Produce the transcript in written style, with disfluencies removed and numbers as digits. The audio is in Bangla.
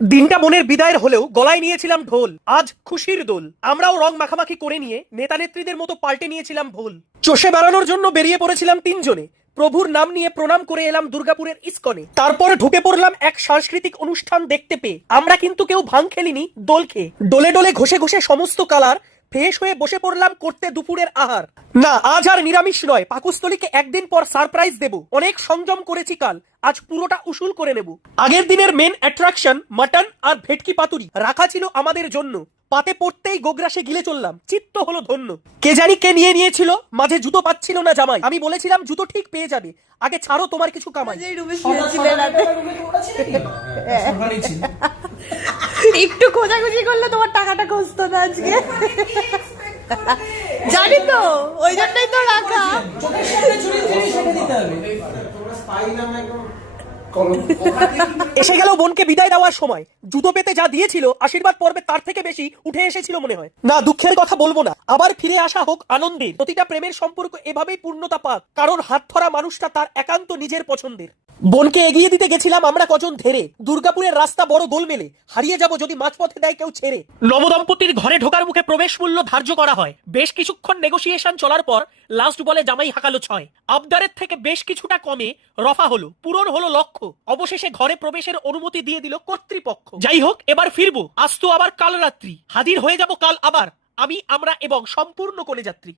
দিনটা মনের বিদায়ের হলেও গলায় নিয়েছিলাম ঢোল। আজ খুশির দোল। আমরাও রং মাখামাখি করে নিয়ে নেতা নেত্রীদের মতো পাল্টে নিয়েছিলাম ভুল। চষে বেড়ানোর জন্য বেরিয়ে পড়েছিলাম তিনজনে। প্রভুর নাম নিয়ে প্রণাম করে এলাম দুর্গাপুরের ইস্কনে। তারপর ঢুকে পড়লাম এক সাংস্কৃতিক অনুষ্ঠান দেখতে পেয়ে। আমরা কিন্তু কেউ ভাং খেলিনি, দোল খেয়ে। ডোলে ডোলে ঘষে ঘষে সমস্ত কালার ফ্রেশ হয়ে বসে পড়লাম করতে দুপুরের আহার। না, আজ আর নিরামিষ নয়, পাকস্থলীকে একদিন পর সারপ্রাইজ দেব। অনেক সংযম করেছি কাল, আজ পুরোটা উসুল করে নেব। আগের দিনের মেন অ্যাট্রাকশন মাটন আর ভেটকি পাতুরি রাখা ছিল আমাদের জন্য। পাতে পড়তেই গোগ্রাসে গিলে চললাম, চিত্ত হলো ধন্য। কে জানি কে নিয়ে নিয়েছিল, মাঝে জুতো পাচ্ছিল না জামাই। আমি বলেছিলাম জুতো ঠিক পেয়ে যাবে, আগে ছাড়ো তোমার কিছু কামাই। একটু খোঁজাখুঁজি করলে তোমার টাকাটা খুঁজতো না আজকে। জানি তো, ওই জন্যই তো রাখা। এসে গেল বোনকে বিদায় দেওয়ার সময়। জুতো পেতে যা দিয়েছিল, আশীর্বাদ পর্বে তার থেকে বেশি উঠে এসেছিল মনে হয়। না, দুঃখের কথা বলবো না, আবার ফিরে আসা হোক আনন্দের। প্রতিটা প্রেমের সম্পর্ক এভাবেই পূর্ণতা পাক, কারণ হাত ধরা মানুষটা তার একান্ত নিজের পছন্দের। বোনকে এগিয়ে দিতে গেছিলাম আমরা কজন ধেরে। দুর্গাপুরের রাস্তা বড় গোলমেলে, হারিয়ে যাব যদি মাঝপথে দেয় কেউ ছেড়ে। নবদম্পতির ঘরে ঢোকার মুখে প্রবেশ মূল্য ধার্য করা হয়। বেশ কিছুক্ষণ নেগোসিয়েশন চলার পর লাস্ট বলে জামাই হাঁকালো 6। আবদারের থেকে বেশ কিছুটা কমে রফা হলো, পূরণ হলো লক্ষ্য। অবশেষে ঘরে প্রবেশের অনুমতি দিয়ে দিল কর্তৃপক্ষ। যাই হোক, এবার ফিরবো, আজ তো আবার কাল রাত্রি। হাজির হয়ে যাব কাল আবার আমি, আমরা এবং সম্পূর্ণ কোলে যাত্রী।